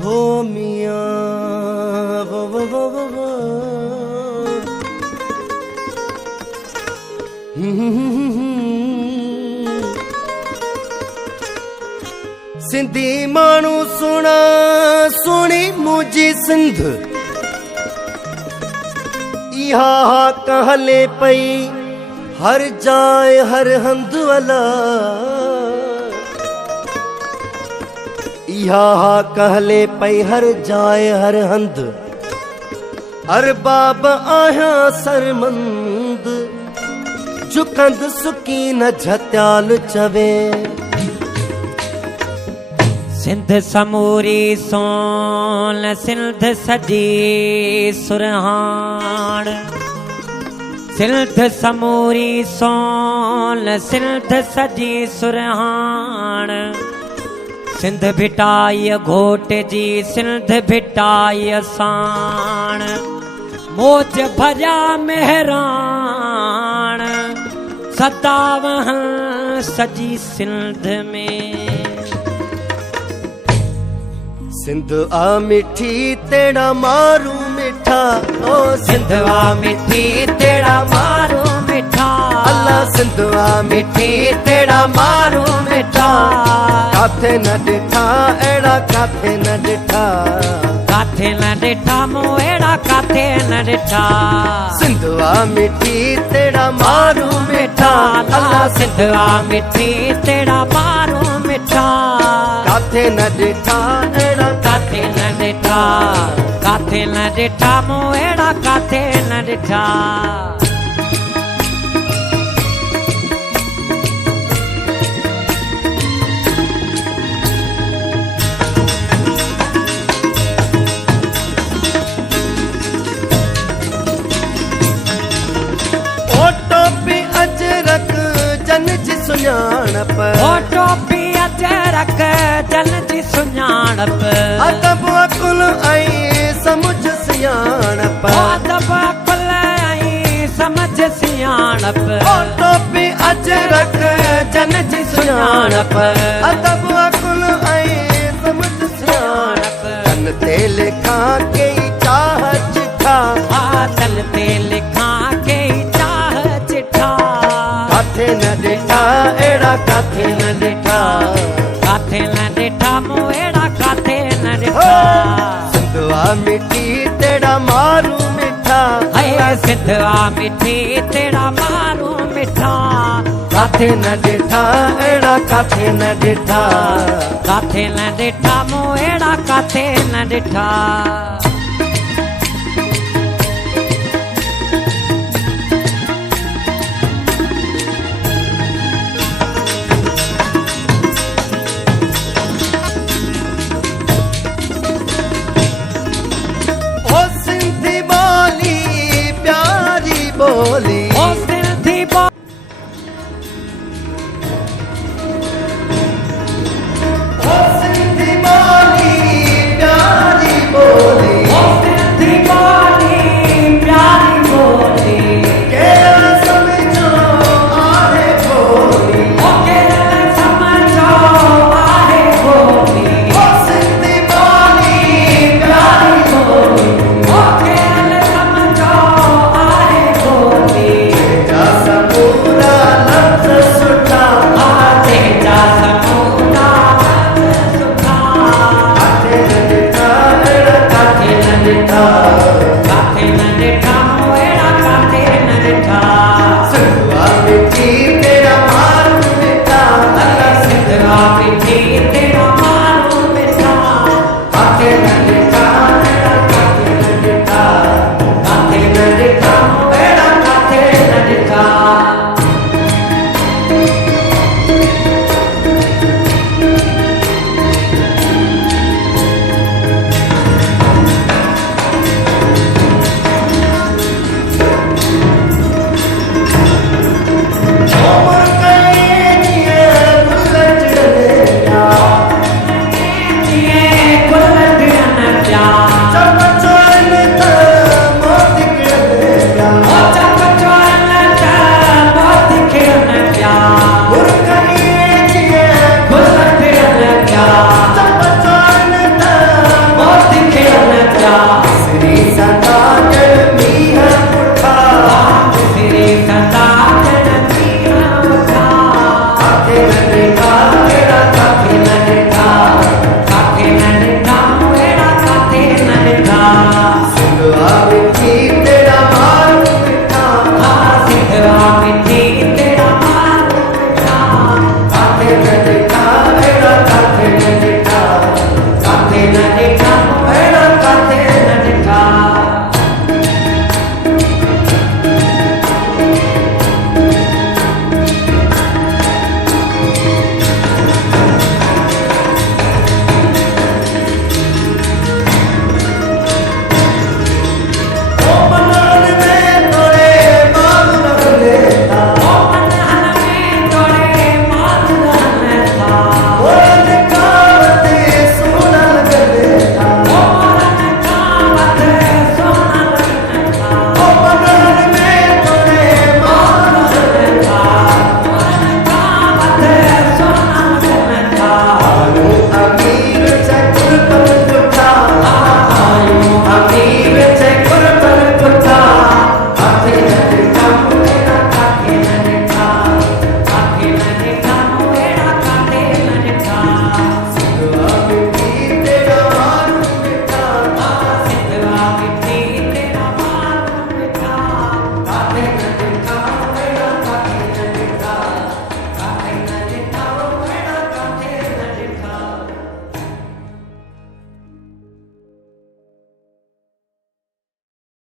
हो मियां वो सिंधी मानू सुना सुनी मुझी सिंध इहा कहले पई हर जाए हर हंद वाला इहा कहले पई हर जाए हर हंद अरबाब आया सरमंद झुकंद सुकीन झत्याल चवे सिंध समूरी सोन सिंध सजी सुरहान सिंध समूरी सोन सिंध सजी सुरहान सिंध भिटाई घोट जी सिंध भिटाई साण मोज भरिया मेहरान सदा वहन सजी सिंध में सिंध आ मिठी तेरा मारू मिठा ओ सिंध आ मिठी तेरा मारू मिठा अल्लाह सिंध आ मिठी तेरा मारू मिठा काथे न डिठा एड़ा काथे न डिठा काथे न डिठा मोएड़ा काथे न डिठा सिंध आ मिठी तेरा मारू मिठा अल्लाह सिंध आ मिठी तेरा मारू मिठा काथे न डिठा एड़ा काथे न डिठा काथे न डिठा मोएड़ा काथे न डिठा सुञाणप फोटो पी अजरक जन जी सुञाणप अदब अकुल ऐं समुझ सियाणप अदब अकुल ऐं समझ सियाणप फोटो पी अजरक जन जी सुञाणप अदब अकुल ऐं समुझ सियाणप तन ते लिखा कई चाह चिठा तन ते लिखा कई चाह चिठा काथे न डिठा एड़ा काथे न डिठा काथे न डिठा मोएड़ा काथे न डिठा सिंधवा मिठी तेरा मारू मिठा है सिंधवा मिठी तेरा मारू मिठा काथे न डिठा एड़ा काथे न डिठा काथे न डिठा मोएड़ा काथे न डिठा बोली